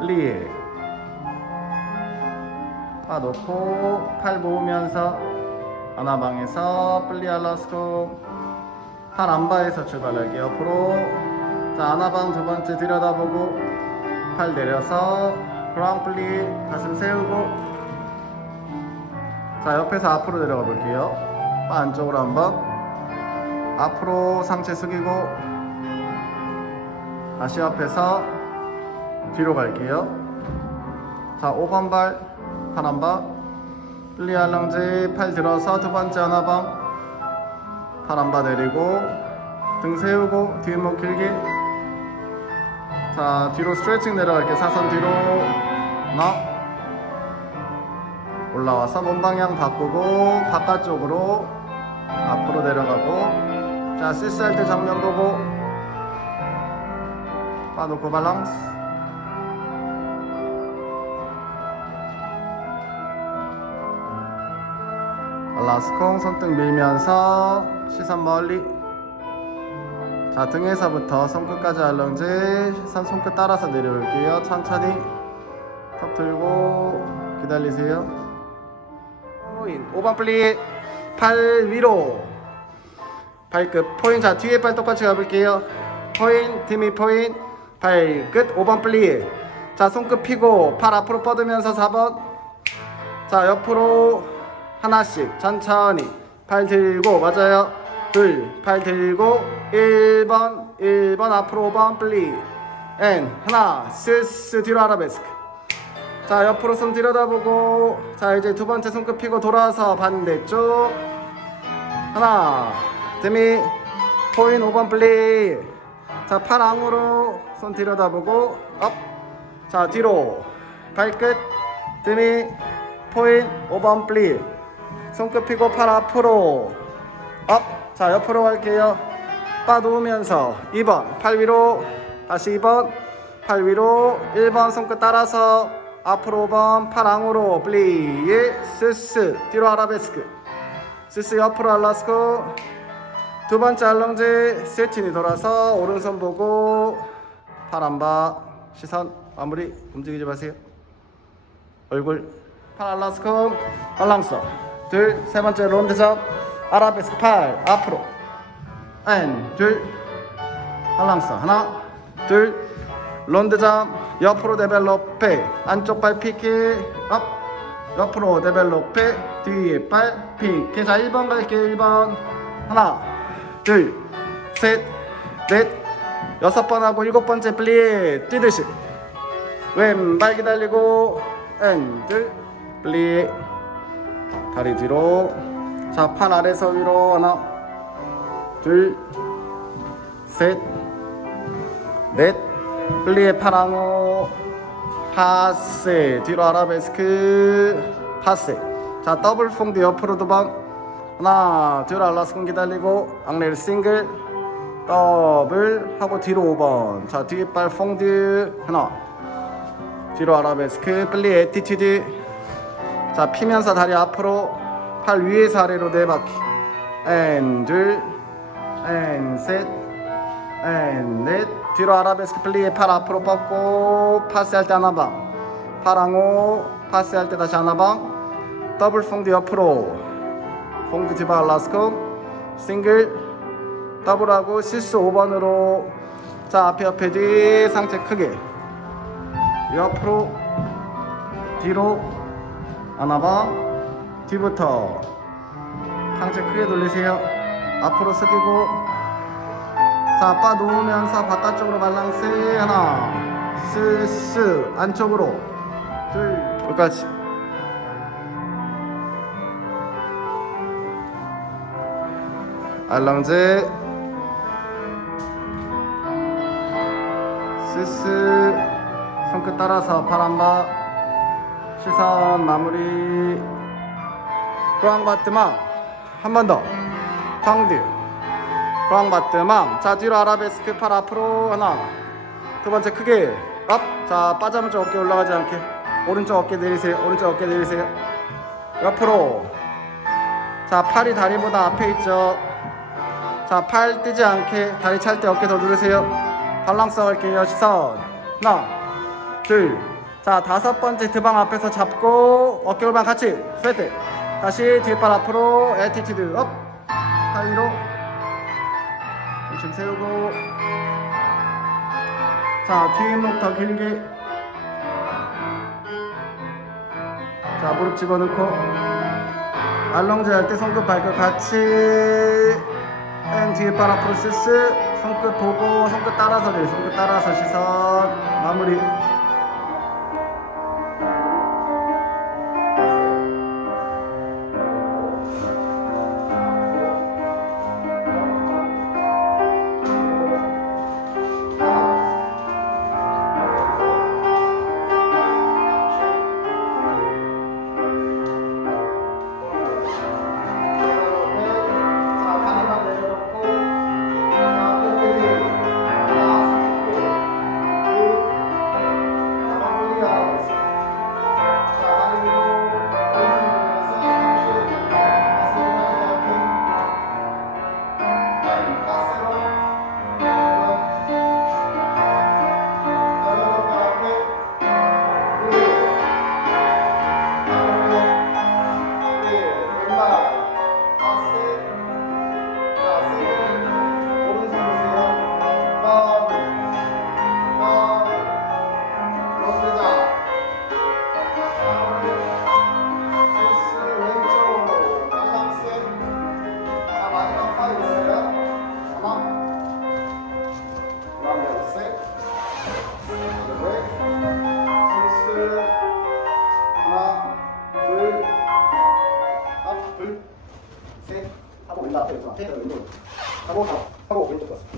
플리에 파 놓고 팔 모으면서 아나방에서 플리 알라스코 팔 안바에서 출발할게. 옆으로 자 아나방 두 번째 들여다보고 팔 내려서 그랑 플리 가슴 세우고 자 옆에서 앞으로 내려가 볼게요. 바 안쪽으로 한번 앞으로 상체 숙이고 다시 옆에서 뒤로 갈게요. 자 5번 발 파란바. 플리 알랑지 팔 들어서 두 번째 하나방 파란바 내리고 등 세우고 뒷목 길게. 자 뒤로 스트레칭 내려갈게요. 사선 뒤로. 하나. 올라와서 몸 방향 바꾸고 바깥쪽으로 앞으로 내려가고. 자 시스 할 때 정면 보고. 빠놓고 밸런스 라스콩 손등 밀면서 시선 멀리. 자 등에서부터 손끝까지 알렁지 시선 손끝 따라서 내려올게요. 천천히. 턱 들고 기다리세요. 포인. 5번 플리. 팔 위로. 발끝 포인. 자 뒤에 발 똑같이 가볼게요. 포인 팀이 포인. 발끝 5번 플리. 자 손끝 펴고 팔 앞으로 뻗으면서 4번. 자 옆으로 하나씩 천천히. 팔 들고 맞아요. 둘 팔 들고 1번 1번 앞으로 5번 플리 앤 하나 스스 뒤로 아라베스크. 자 옆으로 손 들여다보고 자 이제 두 번째 손끝 펴고 돌아서 반대쪽. 하나 데미. 포인 5번 플리 자팔 앙으로 손 들여다보고 업자 뒤로. 발끝 데미. 포인 5번 플리 손끝 펴고 팔 앞으로. 업 자 옆으로 갈게요. 빠 놓으면서 2번 팔 위로. 다시 2번 팔 위로. 1번 손끝 따라서 앞으로 5번 팔 앙으로. 플리 스스 뒤로 아라베스크. 스스 옆으로 알라스코. 두 번째 알렁지 세틴이 돌아서 오른손 보고 팔 안 봐. 시선 마무리. 움직이지 마세요. 얼굴. 팔 알라스코 발랑서 둘 세 번째 론드점 아라베스크 팔 앞으로. 앤둘 발랑서 하나. 둘 론드점 옆으로 데벨롭해 안쪽 발 피키 업. 옆으로 데벨롭해 뒤에 발 피키. 자 1번 갈게 1번. 하나 둘셋넷. 여섯 번 하고 일곱 번째 플리 뛰듯이. 왼발 기다리고 앤둘 플리 다리 뒤로. 자 팔 아래서 위로. 하나 둘셋넷. 플리에 파랑어. 파세. 뒤로 아라베스크. 파세. 자 더블 퐁드 옆으로 두번 하나 둘 알라스콘 기다리고. 앙레일 싱글. 더블 하고 뒤로 5번. 자 뒤에 발 퐁드. 하나. 뒤로 아라베스크. 플리 에티튜드 자 피면서 다리 앞으로 팔 위에서 아래로 네 바퀴. 앤둘앤셋앤넷. 뒤로 아라베스크 플리에 팔 앞으로 뻗고 파스 할 때 하나방. 파랑오 파스 할 때 다시 하나방. 더블 퐁드 옆으로. 퐁드 디바 알라스코. 싱글 더블하고 실수 5번으로. 자 앞에 옆에 뒤 상체 크게. 옆으로 뒤로 하나방 뒤부터 상체 크게 돌리세요. 앞으로 숙이고. 자, 빠 놓으면서 바깥쪽으로 발랑스. 하나, 스스 안쪽으로. 둘, 여기까지. 알랑제. 스스 손끝 따라서 파란바 시선 마무리. 프랑바트마 한번 더. 탕드. 프랑바트맘 자 뒤로 아라베스크 팔 앞으로 하나. 두 번째 크게. 업자 빠져면서 어깨 올라가지 않게. 오른쪽 어깨 내리세요. 오른쪽 어깨 내리세요. 옆으로. 자 팔이 다리보다 앞에 있죠. 자 팔 뜨지 않게 다리 찰 때 어깨 더 누르세요. 발랑스 할게요. 시선. 하나 둘 자 다섯 번째 드방 앞에서 잡고 어깨 골반 같이 스웨트. 다시 뒷발 앞으로 에티튜드 업. 하이로 중심 세우고. 자 뒷목 더 길게. 자 무릎 집어넣고. 알렁제 할 때 손끝 발끝 같이. 앤 뒷발 앞으로 쓰스 손끝 보고 손끝 따라서 내 손끝 따라서 시선. 마무리 테이블 왼쪽. 하고 왼쪽. 알겠어.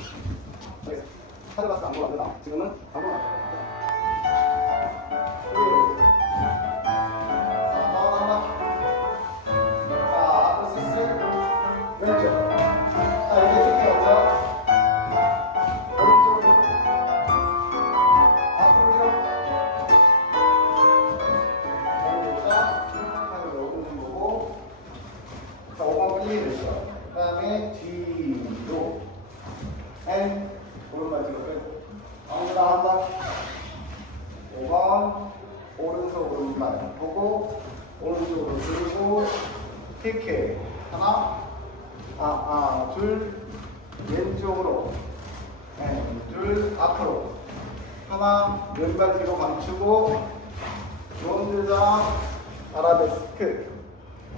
아라베스크,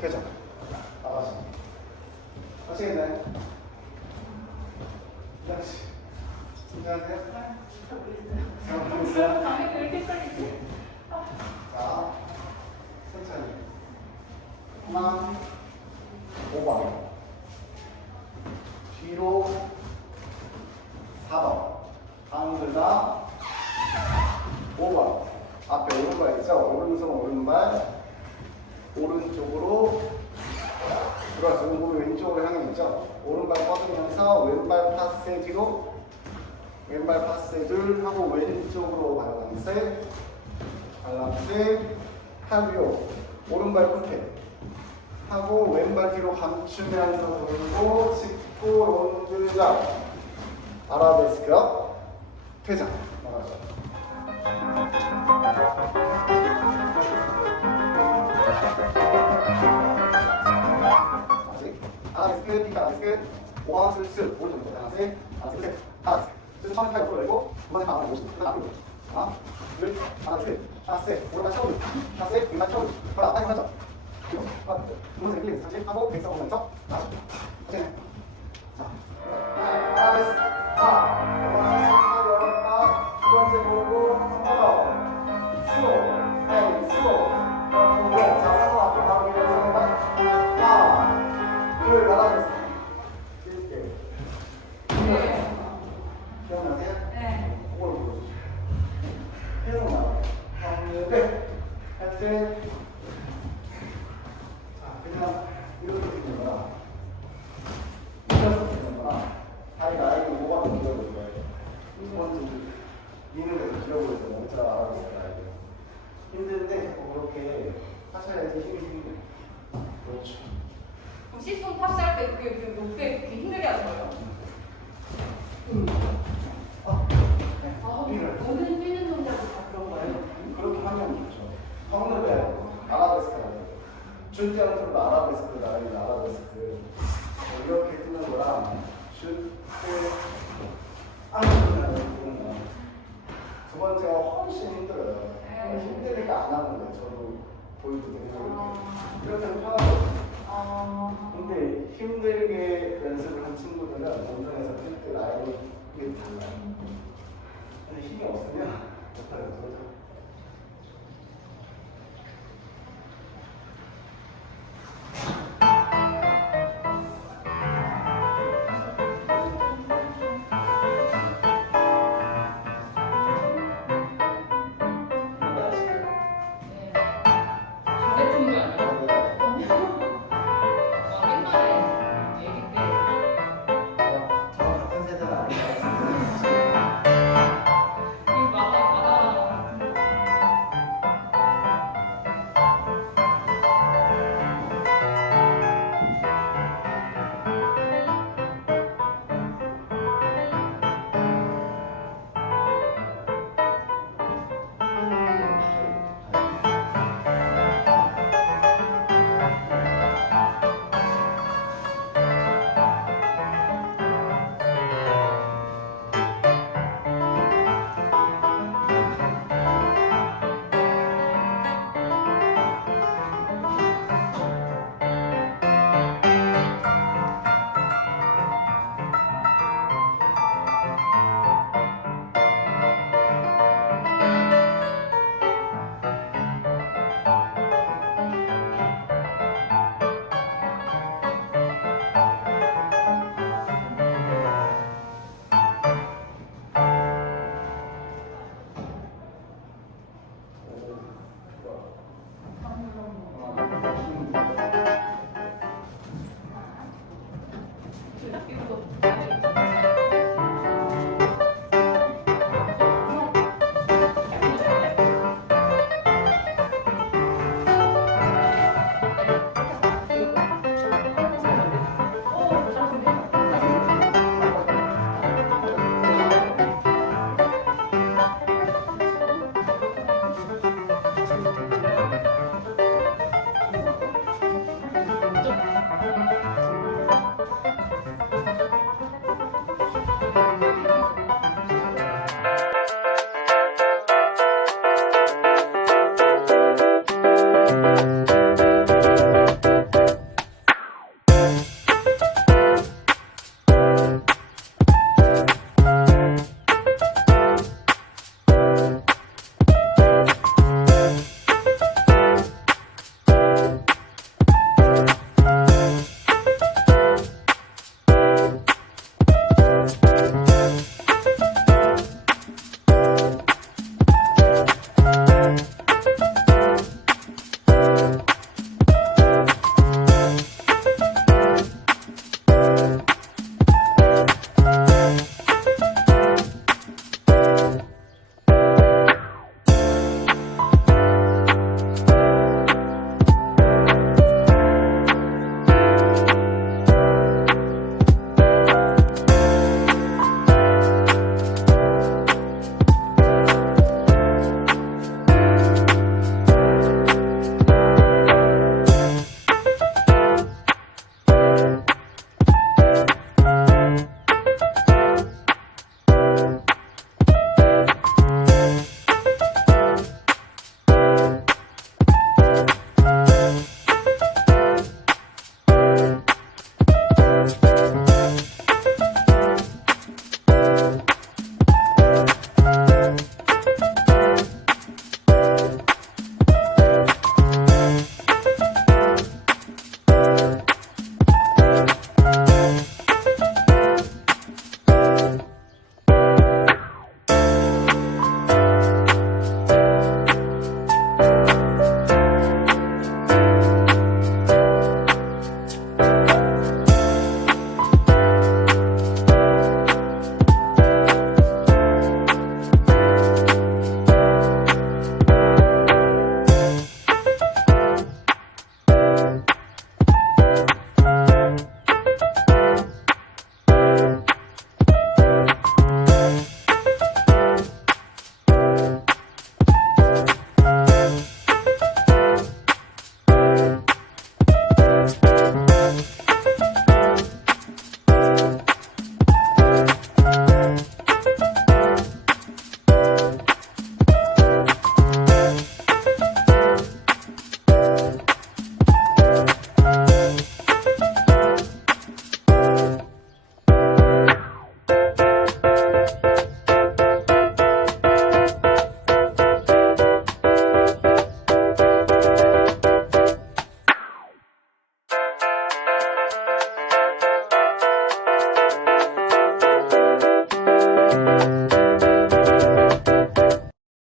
회전. 나가시. 하시겠나요? 다시. 안녕하세요. 왜 이렇게 떨리지? 자, 천천히. 하나, 5번. 뒤로 4번. 가운데다 5번. 앞에 오른발 있죠? 오른손 오른발. 오른쪽으로 들어와서 무릎 왼쪽으로 향해 있죠? 오른발 뻗으면서 왼발 파세 뒤로 왼발 파세 둘 하고 왼쪽으로 발란스 발란스 하비오 오른발 끝에 하고 왼발 뒤로 감추면서 돌고 짚고 론드장 아라베스크 퇴장 나가죠 아라베스크 피카라베스크 오한슬슬 오른쪽 아직 아직 아직 그래서 처음에 팔 옆으로 내고 그만에 가만 50 그다음 앞으로 하나 둘 하나 둘 하나 셋 오른발 차오르 하나 셋 왼발 차오르 하나 빨리 맞죠 그리고 하나 둘 둘, 셋, 넷, 하고 백성 오면서 하셔야지 힘이 생겨요. 그렇죠. 그럼 시스템 탑재할 때 그게 좀 높게 그렇게 힘들게 하는 거예요? 음. 아, 네. 아, 네. 모든 뛰는 동작이 다 그런 거예요? 그렇게 하면 좋죠. 성노래, 아라베스크, 줄때는 좀 아라베스크, 나이 아라베스크. 뭐 이렇게 뜨는 거랑 줄때 안뜨는 거랑 두 번째가 훨씬 힘들어요. 네. 힘드니까 안 하는 거예요. 저도 어. 이렇게 이렇게 편하거든요. 어. 근데 힘들게 연습을 한 친구들은 원정에서 뛸때 라인이 이게 달라요. 근데 힘이 없으면 못하겠어요.